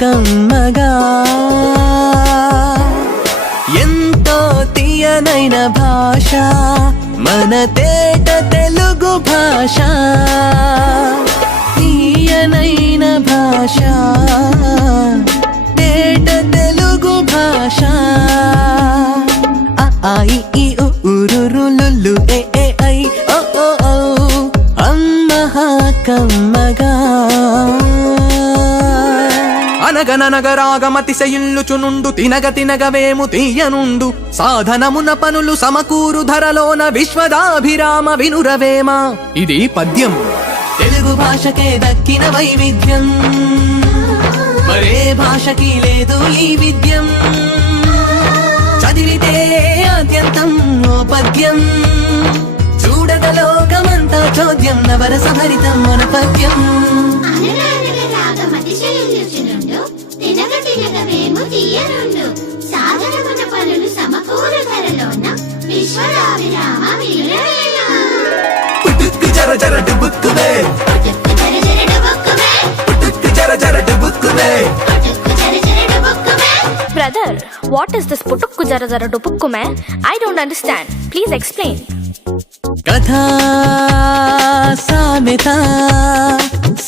కమ్మగా ఎంతో తీయనైన భాష మన తేట తెలుగు భాష తీయనైన భాష తేట తెలుగు భాష ఆ ఇ ఈ ఉ రు లు ఏ ఏ ఐ ఓ ఓ ఔ అమ్మహా కమ్మగా అనగనగరాగమతిశయిల్లుచునుండు తినగ తినగవేము తీయనుండు సాధనమున పనులు సమకూరు ధరలోన విశ్వదాభిరామ వినురవేమ. ఇది పద్యం. తెలుగు భాషకే దక్కిన వైవిధ్యం మరే భాషకి లేదు ఈ విద్యం. చదివితే ఆద్యంతం ఓ పద్యం చూడద లోకమంతా చోద్యం నవరస భరితం మన పద్యం. జర జర డుబుక్కుమే జర జర డుబుక్కుమే. Brother, what is this putukku jara jara dupukkume? I don't understand. Please explain. కథా సామెత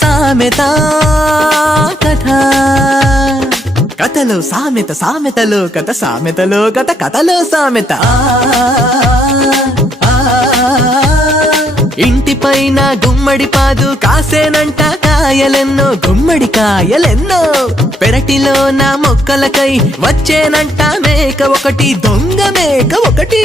సామెత కథ కథలో సామెత సామెతలో కథ సామెతలో కథ కథలో సామెత. ఇంటిపైన గుమ్మడి పాదు కాసేనంట కాయలెన్నో గుమ్మడి కాయలెన్నో పెరటిలో నా మొక్కలకై వచ్చేనంట మేక ఒకటి దొంగ మేక ఒకటి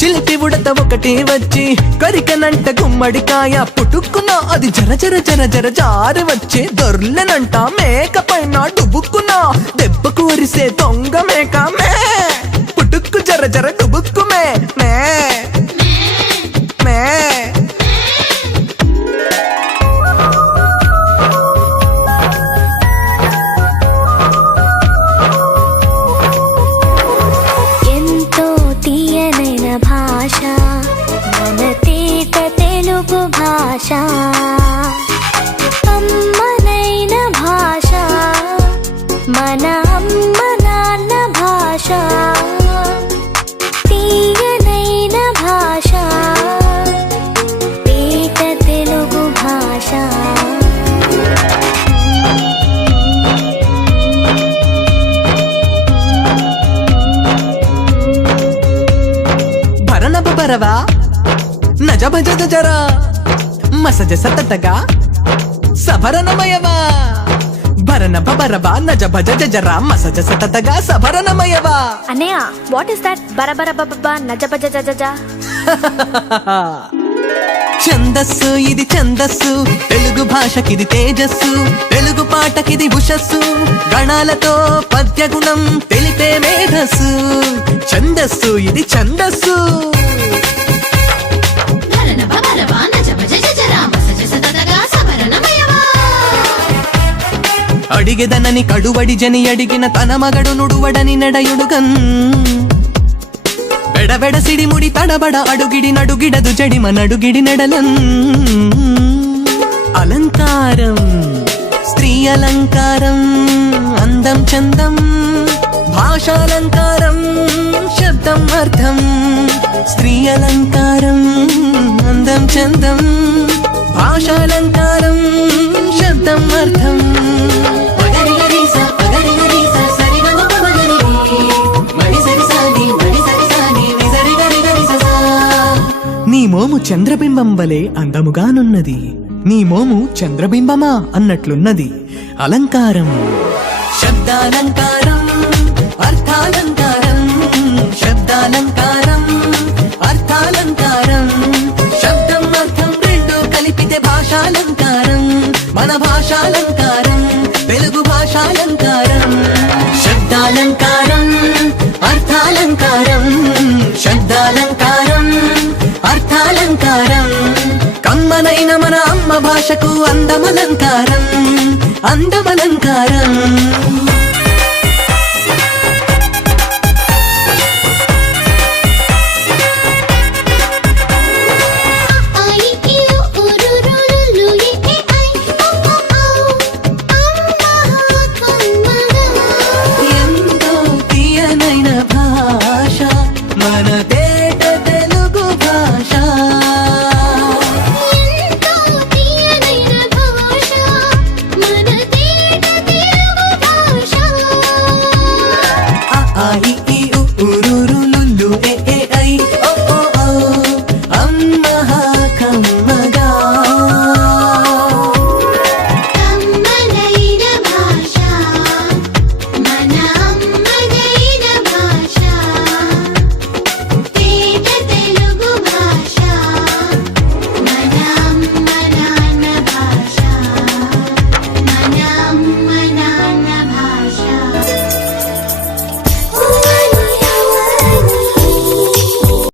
చిలిపి ఉడత ఒకటి వచ్చి కొరికనంట గుమ్మడికాయ పుట్టుక్కున అది జర జర జర జర జారి వచ్చే దొర్లెనంట మేక పైన డుబుక్కున దెబ్బకు వరిసే దొంగ మేక మే పుట్టుక్కు జర జర డుబుక్కు మే మే మే. ఎంతో తీయనైన భాష మన తేట తెలుగు భాష అమ్మనైన భాష మన అమ్మ నాన్న భాష తీయనైన భాష తేట తెలుగు భాష. భరణబ బరవా నజభజ జరా మసజ సతతగా సభరణమయవా భరణబ బరవా నజభజ జరా మసజ సతతగా సభరణమయవా. అన్నయ్య, what is that బరబర బబ నజబజ జజ? ఛందస్సు ఇది ఛందస్సు తెలుగు భాషకిది తేజస్సు తెలుగు పాటకిది ఉషస్సు గణాలతో పద్యగుణం తెలిపే మేధస్సు. ఛందస్సు ఇది ఛందస్సు అడిగెదనని కడువడి జని అడిగిన తన మగడు నుడువడని నడయుడుగన్ బెడబెడ సిడిముడి తడబడ అడుగిడి నడుగిడదు జడిమ నడుగిడి నడలన్. అలంకారం స్త్రీ అలంకారం అందం చందం భాషాలంకారం శబ్దం అర్థం. స్త్రీ అలంకారం అందం చందం భాషాలంకారం శబ్దం అర్థం. నీ మోము చంద్రబింబం వలె అందముగానున్నది నీ మోము చంద్రబింబమా అన్నట్లున్నది. అలంకారం శబ్దాలంకారం అర్థాలంకారం శబ్దాలంకారం అర్థాలంకారం శబ్దం అర్థం రెండు కలిపితే భాషాలంకారం మన భాషాలంకారం తెలుగు భాషాలంకారం. శబ్దాలంకారం అర్థాలంకారం శబ్దాలంకారం అర్థాలంకారం కమ్మనైన మన అమ్మ భాషకు అందమలంకారం అందమలంకారం.